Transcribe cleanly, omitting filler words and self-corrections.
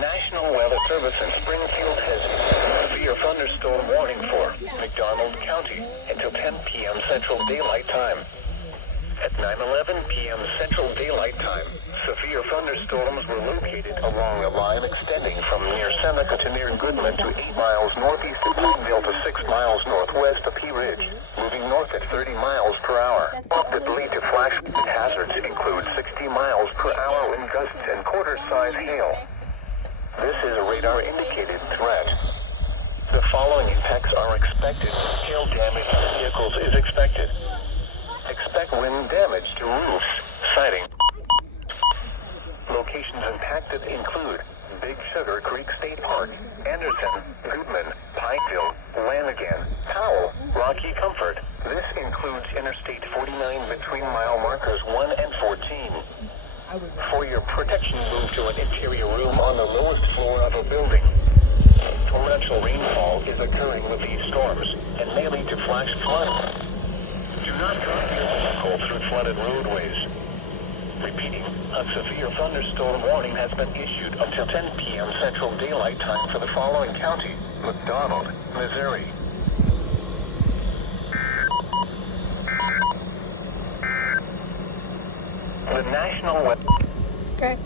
National Weather Service in Springfield has a severe thunderstorm warning for McDonald County until 10 p.m. Central Daylight Time. At 9:11 p.m. Central Daylight Time, severe thunderstorms were located along a line extending from near Seneca to near Goodman to 8 miles northeast of Pineville to 6 miles northwest of Pea Ridge, moving north at 30 miles per hour. The lead to flash hazards include 60 miles per hour wind gusts and quarter-size hail. This is a radar-indicated threat. The following impacts are expected. Hail damage to vehicles is expected. Expect wind damage to roofs, siding. Locations impacted include Big Sugar Creek State Park, Anderson, Goodman, Pineville, Lanigan, Powell, Rocky Comfort. This includes Interstate 49 between mile markers 1 and 14. For your protection, move to an interior room on the lowest floor of a building. Torrential rainfall is occurring with these storms and may lead to flash flooding. Do not drive your vehicle through flooded roadways. Repeating, a severe thunderstorm warning has been issued until 10 p.m. Central Daylight Time for the following county: McDonald, Missouri. The National Weather. Okay.